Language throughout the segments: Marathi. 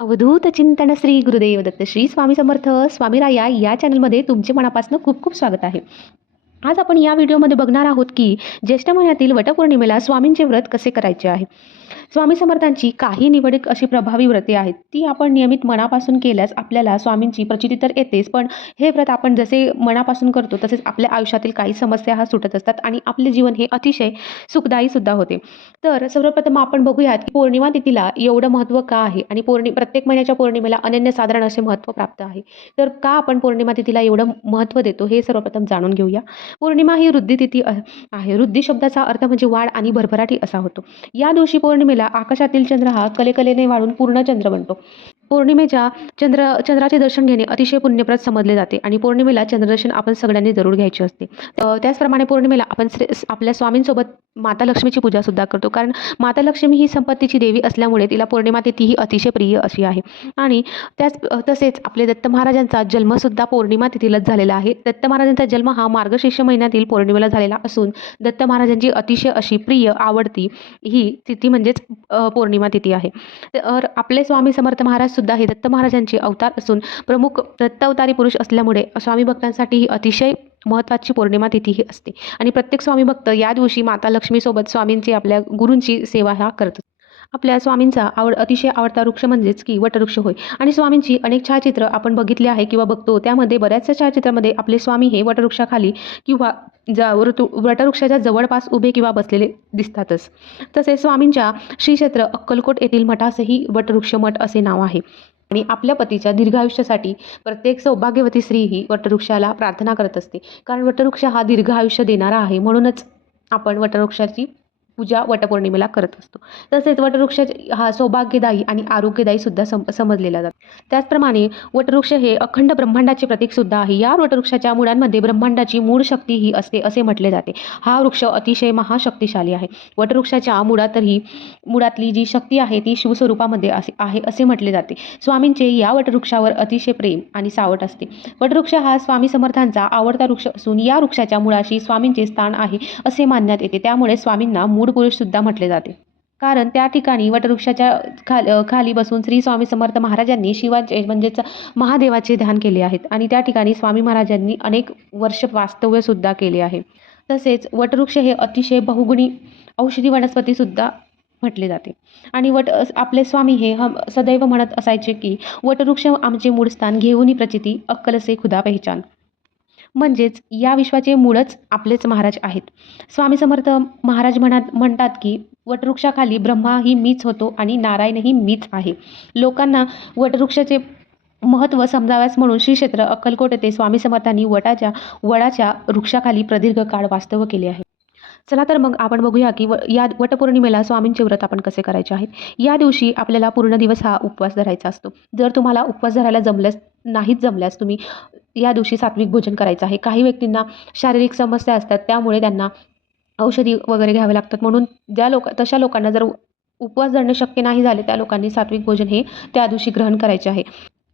अवधूत चिंतन श्री गुरुदेव दत्त श्री स्वामी समर्थ स्वामीराया या चॅनलमध्ये तुमचे मनापासून खूप खूप स्वागत आहे. आज आपण या व्हिडिओमध्ये बघणार आहोत की ज्येष्ठ महिन्यातील वटपौर्णिमेला स्वामींचे व्रत कसे करायचे आहे? स्वामी समर्थांची काही निवडक अशी प्रभावी व्रते आहेत. ती आपण नियमित मनापासून केल्यास आपल्याला स्वामींची प्रचिती तर येतेच पण हे व्रत आपण जसे मनापासून करतो तसेच आपल्या आयुष्यातील काही समस्या हा सुटत असतात आणि आपले जीवन हे अतिशय सुखदायी सुद्धा होते. तर सर्वप्रथम आपण बघूयात की पौर्णिमा तिथीला एवढं महत्त्व का आहे आणि पौर्णि प्रत्येक महिन्याच्या पौर्णिमेला अनन्यसाधारण असे महत्त्व प्राप्त आहे? तर का आपण पौर्णिमा तिथीला एवढं महत्त्व देतो हे सर्वप्रथम जाणून घेऊया. पौर्णिमा ही वृद्धी तिथी आहे. वृद्धी शब्दाचा अर्थ म्हणजे वाढ आणि भरभराटी असा होतो. या दिवशी पौर्णिमेला आकाशातील चंद्र हा कलेकलेने वाढून पूर्ण चंद्र बनतो. पौर्णिमेच्या चंद्र चंद्राचे दर्शन घेणे अतिशय पुण्यप्रद समजले जाते आणि पौर्णिमेला चंद्रदर्शन आपण सगळ्यांनी जरूर घ्यायचे असते. त्याचप्रमाणे पौर्णिमेला आपण श्री आपल्या स्वामींसोबत माता लक्ष्मीची पूजा सुद्धा करतो. कारण माता लक्ष्मी ही संपत्तीची देवी असल्यामुळे तिला पौर्णिमा तिथी ही अतिशय प्रिय अशी आहे. आणि त्याच तसेच आपले दत्त महाराजांचा जन्मसुद्धा पौर्णिमा तिथीलाच झालेला आहे. दत्त महाराजांचा जन्म हा मार्गशीर्ष महिन्यातील पौर्णिमेला झालेला असून दत्त महाराजांची अतिशय अशी प्रिय आवडती ही तिथी म्हणजेच पौर्णिमा तिथी आहे. तर आपले स्वामी समर्थ महाराज सुद्धा हे दत्त महाराजांचे अवतार असून प्रमुख दत्तावतारी पुरुष असल्यामुळे स्वामी भक्तांसाठी ही अतिशय महत्त्वाची पौर्णिमा तिथी ही असते. आणि प्रत्येक स्वामी भक्त या दिवशी माता लक्ष्मीसोबत स्वामींची आपल्या गुरूंची सेवा ह्या करतात आपल्या स्वामींचा आवड अतिशय आवडता वृक्ष म्हणजेच की वटवृक्ष होय. आणि स्वामींची अनेक छायाचित्र आपण बघितले आहे किंवा बघतो त्यामध्ये बऱ्याचशा छायाचित्रामध्ये आपले स्वामी हे वटवृक्षाखाली किंवा जा ऋतू वटवृक्षाच्या जवळपास उभे किंवा बसलेले दिसतातच. तसेच स्वामींच्या श्रीक्षेत्र अक्कलकोट येथील मठासही वटवृक्ष मठ असे नाव आहे. आणि आपल्या पतीच्या दीर्घायुष्यासाठी प्रत्येक सौभाग्यवती स्त्री ही वटवृक्षाला प्रार्थना करत असते. कारण वटवृक्ष हा दीर्घ आयुष्य देणारा आहे म्हणूनच आपण वटवृक्षाची पूजा वटपौर्णिमेला करत असतो. तसेच वटवृक्ष हा सौभाग्यदायी आणि आरोग्यदायी सुद्धा सम समजलेला जातो. त्याचप्रमाणे वटवृक्ष हे अखंड ब्रह्मांडाचे प्रतीक सुद्धा आहे. या वटवृक्षाच्या मुळांमध्ये ब्रह्मांडाची मूळ शक्ती ही असते असे म्हटले जाते. हा वृक्ष अतिशय महाशक्तिशाली आहे. वटवृक्षाच्या मुळातही मुळातली जी शक्ती आहे ती शिवस्वरूपामध्ये असे आहे असे म्हटले जाते. स्वामींचे या वटवृक्षावर अतिशय प्रेम आणि सावट असते. वटवृक्ष हा स्वामी समर्थांचा आवडता वृक्ष असून या वृक्षाच्या मुळाशी स्वामींचे स्थान आहे असे मानण्यात येते. त्यामुळे स्वामींना मूळ पुरुष सुद्धा म्हटले जाते. कारण त्या ठिकाणी वटवृक्षाच्या खाल खाली बसून श्री स्वामी समर्थ महाराजांनी शिवाचे म्हणजेच महादेवाचे ध्यान केले आहेत. आणि त्या ठिकाणी स्वामी महाराजांनी अनेक वर्ष वास्तव्य सुद्धा केले आहे. तसेच वटवृक्ष हे अतिशय बहुगुणी औषधी वनस्पतीसुद्धा म्हटले जाते. आणि वट आपले स्वामी हे हम सदैव म्हणत असायचे की वटवृक्ष आमचे मूळ स्थान घेऊनी प्रचिती अक्कलसे खुदा पहिचान. म्हणजेच या विश्वाचे मूळच आपलेच महाराज आहेत. स्वामी समर्थ महाराज म्हणत म्हणतात की वटवृक्षाखाली ब्रह्मा ही मीच होतो आणि नारायणही मीच आहे. लोकांना वटवृक्षाचे महत्त्व समजाव्यास म्हणून श्री क्षेत्र अक्कलकोट येथे स्वामी समर्थांनी वटाच्या वडाच्या वृक्षाखाली प्रदीर्घ काळ वास्तव्य केले आहे. चला तर मग आपण बघूया की व या वटपौर्णिमेला स्वामींचे व्रत आपण कसे करायचे आहेत. या दिवशी आपल्याला पूर्ण दिवस हा उपवास धरायचा असतो. जर तुम्हाला उपवास धरायला जमल्यास नाहीच जमल्यास तुम्ही या दिवशी सात्विक भोजन करायचं आहे. काही व्यक्तींना शारीरिक समस्या असतात त्यामुळे त्यांना औषधी वगैरे घ्यावे लागतात. म्हणून ज्या लोक तशा लोकांना जर उपवास धरणे शक्य नाही झाले त्या लोकांनी सात्विक भोजन हे त्या दिवशी ग्रहण करायचे आहे.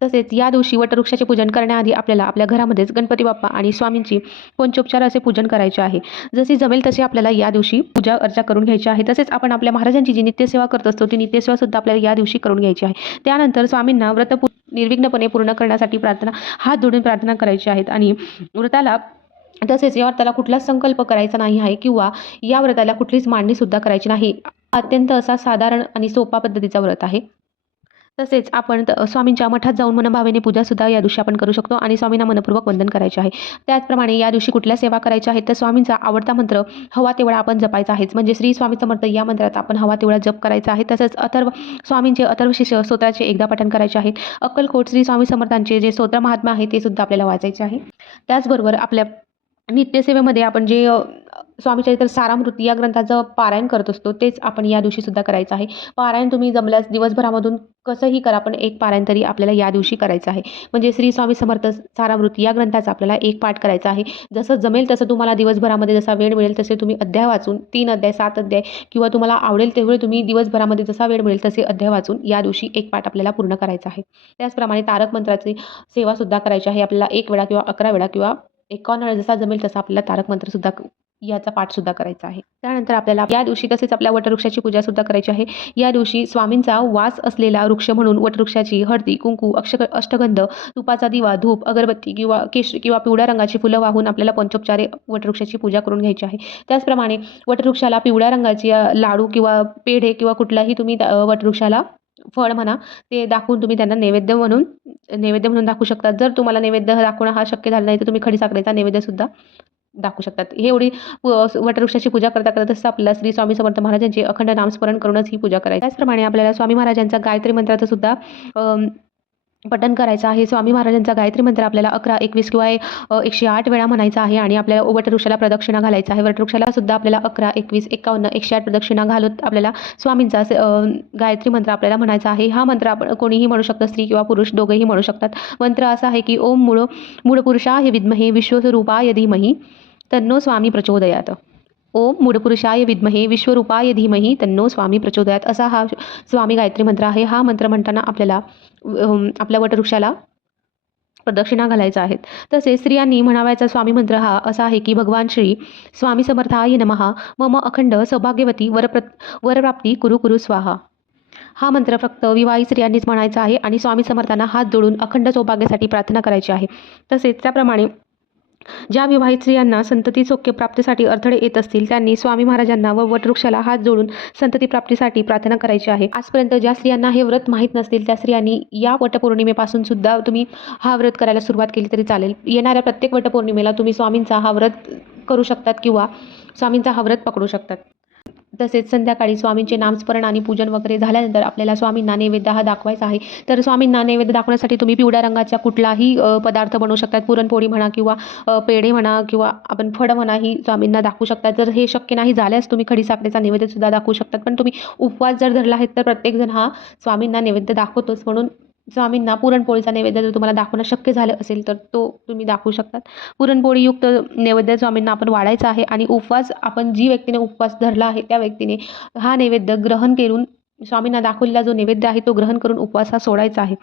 तसेच या दिवशी वटवृक्षाचे पूजन करण्याआधी आपल्याला आपल्या घरामध्येच गणपती बाप्पा आणि स्वामींची पंचोपचार असे पूजन करायचे आहे. जशी जमेल तसे आपल्याला या दिवशी पूजा अर्चा करून घ्यायची आहे. तसेच आपण आपल्या महाराजांची जी नित्यसेवा करत असतो ती नित्यसेवासुद्धा आपल्याला या दिवशी करून घ्यायची आहे. त्यानंतर स्वामींना व्रत निर्विघ्नपणे पूर्ण करण्यासाठी प्रार्थना हात जोडून प्रार्थना करायची आहेत आणि व्रताला तसेच या व्रताला कुठलाच संकल्प करायचा नाही आहे किंवा या व्रताला कुठलीच मांडणीसुद्धा करायची नाही. अत्यंत असा साधारण आणि सोपा पद्धतीचा व्रत आहे. तसेच आपण स्वामींच्या मठात जाऊन मनभावेने पूजासुद्धा या दिवशी आपण करू शकतो आणि स्वामींना मनपूर्वक वंदन करायचे आहे. त्याचप्रमाणे या दिवशी कुठल्या सेवा करायच्या आहेत तर स्वामींचा आवडता मंत्र हवा तेवढा आपण जपायचा आहेच. म्हणजे श्री स्वामी समर्थ या मंत्रात आपण हवा तेवढा जप करायचा आहे. तसंच अथर्व स्वामींचे अथर्व शिष्य स्तोत्राचे एकदा पठण करायचे आहे अक्कलकोट श्री स्वामी समर्थांचे जे स्तोत्र महात्मा आहे ते सुद्धा आपल्याला वाचायचे आहे. त्याचबरोबर आपल्या नित्यसेवेमध्ये आपण जे स्वामीचरित्र स्वामी चरित्र सारामृत या ग्रंथाचं पारायण करत असतो तेच आपण या दिवशी सुद्धा करायचं आहे. पारायण तुम्ही जमल्यास दिवसभरामधून कसंही करा पण एक पारायण तरी आपल्याला या दिवशी करायचं आहे. म्हणजे श्री स्वामी समर्थ सारामृत या ग्रंथाचा आपल्याला एक पाठ करायचा आहे. जसं जमेल तसं तुम्हाला दिवसभरामध्ये जसा वेळ मिळेल तसे तुम्ही अध्याय वाचून तीन अध्याय सात अध्याय किंवा तुम्हाला आवडेल तेवढे तुम्ही दिवसभरामध्ये जसा वेळ मिळेल तसे अध्याय वाचून या दिवशी एक पाठ आपल्याला पूर्ण करायचा आहे. त्याचप्रमाणे तारक मंत्राची सेवासुद्धा करायची आहे. आपल्याला एक वेळा किंवा अकरा वेळा किंवा एकावन्न वेळा जसा जमेल तसा आपल्याला तारक मंत्रसुद्धा याचा पाठसुद्धा करायचा आहे. त्यानंतर आपल्याला या दिवशी तसेच आपल्या वटवृक्षाची पूजासुद्धा करायची आहे. या दिवशी स्वामींचा वास असलेला वृक्ष म्हणून वटवृक्षाची हळदी कुंकू अक्ष अष्टगंध तुपाचा दिवा धूप अगरबत्ती किंवा केश किंवा पिवळ्या रंगाची फुलं वाहून आपल्याला पंचोपचारे वटवृक्षाची पूजा करून घ्यायची आहे. त्याचप्रमाणे वटवृक्षाला पिवळ्या रंगाची लाडू किंवा पेढे किंवा कुठलाही तुम्ही वटवृक्षाला फळ म्हणा ते दाखवून तुम्ही त्यांना नैवेद्य म्हणून नैवेद्य म्हणून दाखवू शकता. जर तुम्हाला नैवेद्य दाखवणं हा शक्य झाला नाही तर तुम्ही खडीसाखरेचा नैवेद्यसुद्धा दाखवू शकतात. हे एवढी व- वटवृक्षाची पूजा करता करता असता आपल्याला श्री स्वामी समर्थ महाराजांचे अखंड नामस्मरण करूनच ही पूजा करायची. त्याचप्रमाणे आपल्याला स्वामी महाराजांचा गायत्री मंत्राचा सुद्धा पठन करायचं आहे. स्वामी महाराजांचा गायत्री मंत्र आपल्याला अकरा एकवीस किंवा ए- एकशे आठ वेळा म्हणायचा आहे आणि आपल्याला वटवृक्षाला प्रदक्षिणा घालायचा आहे. वटवृक्षाला सुद्धा आपल्याला अकरा एकवीस एकावन्न एकशे आठ प्रदक्षिणा घालत आपल्याला स्वामींचा गायत्री मंत्र आपल्याला म्हणायचा आहे. हा मंत्र आपण कोणीही म्हणू शकतं स्त्री किंवा पुरुष दोघेही म्हणू शकतात. मंत्र असा आहे की ओम मूळ मूळ पुरुषा हे विद्महे विश्वस्वरूपा धीमहि. तन्नो स्वामी प्रचोदयात. ओम मूढपुरुषाय विद्महे विश्वरूपाय धीमही तन्नो स्वामी प्रचोदयात. असा हा स्वामी गायत्री मंत्र आहे. हा मंत्र म्हणताना आपल्याला आपल्या वटवृक्षाला प्रदक्षिणा घालायचा आहेत तसेच स्त्रियांनी म्हणावायचा स्वामी मंत्र हा असा आहे की भगवान श्री स्वामी समर्थाय नमहा मम अखंड सौभाग्यवती वरप्र वरप्राप्ती कुरु कुरु स्वाहा. हा मंत्र फक्त विवाहित स्त्रियांनीच म्हणायचा आहे आणि स्वामी समर्थांना हात जोडून अखंड सौभाग्यासाठी प्रार्थना करायची आहे. तसेच त्याप्रमाणे ज्या विवाहित स्त्रियांना संतती सौख्य प्राप्तीसाठी अडथळे येत असतील त्यांनी स्वामी महाराजांना व वटवृक्षाला हात जोडून संतती प्राप्तीसाठी प्रार्थना करायची आहे. आजपर्यंत ज्या स्त्रियांना हे व्रत माहीत नसतील त्या स्त्रियांनी या वटपौर्णिमेपासून सुद्धा तुम्ही हा व्रत करायला सुरुवात केली तरी चालेल. येणाऱ्या प्रत्येक वटपौर्णिमेला तुम्ही स्वामींचा हा व्रत करू शकतात किंवा स्वामींचा हा व्रत पकडू शकतात. तसेच संध्याकाळी स्वामींचे नामस्मरण आणि पूजन वगैरे झाल्यानंतर आपल्याला स्वामींना नैवेद्य हा दाखवायचा आहे. तर स्वामींना नैवेद्य दाखवण्यासाठी तुम्ही पिवळ्या रंगाचा कुठलाही पदार्थ बनवू शकतात पुरणपोळी म्हणा किंवा पेढे म्हणा किंवा आपण फळं म्हणा ही स्वामींना दाखवू शकतात जर हे शक्य नाही झाल्यास तुम्ही खडीसाखरेचा नैवेद्यसुद्धा दाखवू शकतात पण तुम्ही उपवास जर धरला आहे तर प्रत्येकजण हा स्वामींना नैवेद्य दाखवतोच. म्हणून स्वामींना पुरणपोळीचा नैवेद्य जर तुम्हाला दाखवणं शक्य झालं असेल तर तो तुम्ही दाखवू शकतात. पुरणपोळीयुक्त नैवेद्य स्वामींना आपण वाढायचा आहे आणि उपवास आपण जी व्यक्तीने उपवास धरला आहे त्या व्यक्तीने हा नैवेद्य ग्रहण करून स्वामींना दाखवलेला जो नैवेद्य आहे तो ग्रहण करून उपवास हा सोडायचा आहे.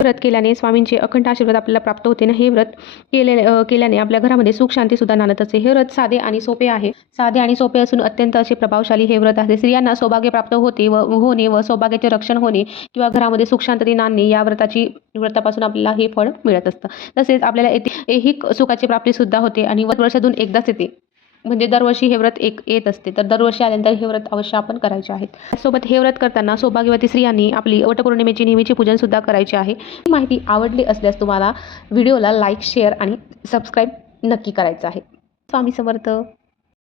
व्रत केल्याने स्वामींचे अखंड आशीर्वाद आपल्याला प्राप्त होते ना? हे व्रत केले केल्याने आपल्या घरामध्ये सुख शांती सुद्धा नांदत असते हे व्रत साधे आणि सोपे आहे. साधे आणि सोपे असून अत्यंत असे प्रभावशाली हे व्रत असते स्त्रियांना सौभाग्य प्राप्त होते व होणे व सौभाग्याचे रक्षण होणे किंवा घरामध्ये सुख शांतती नांदणे या व्रताची व्रतापासून आपल्याला हे फळ मिळत असतं. तसेच आपल्याला येथे ऐहिक सुखाची प्राप्तीसुद्धा होते आणि वर्षातून एकदाच येते. म्हणजे दरवर्षी हे व्रत एक येत असते. तर दरवर्षी आल्यानंतर हे व्रत अवश्य आपण करायचे आहे त्यासोबत हे व्रत करताना सौभाग्यवती स्त्रियांनी आपली वटपौर्णिमेची नेहमीची पूजनसुद्धा करायची आहे. ही माहिती आवडली असल्यास तुम्हाला व्हिडिओला लाईक शेअर आणि सबस्क्राईब नक्की करायचं आहे. स्वामी समर्थ.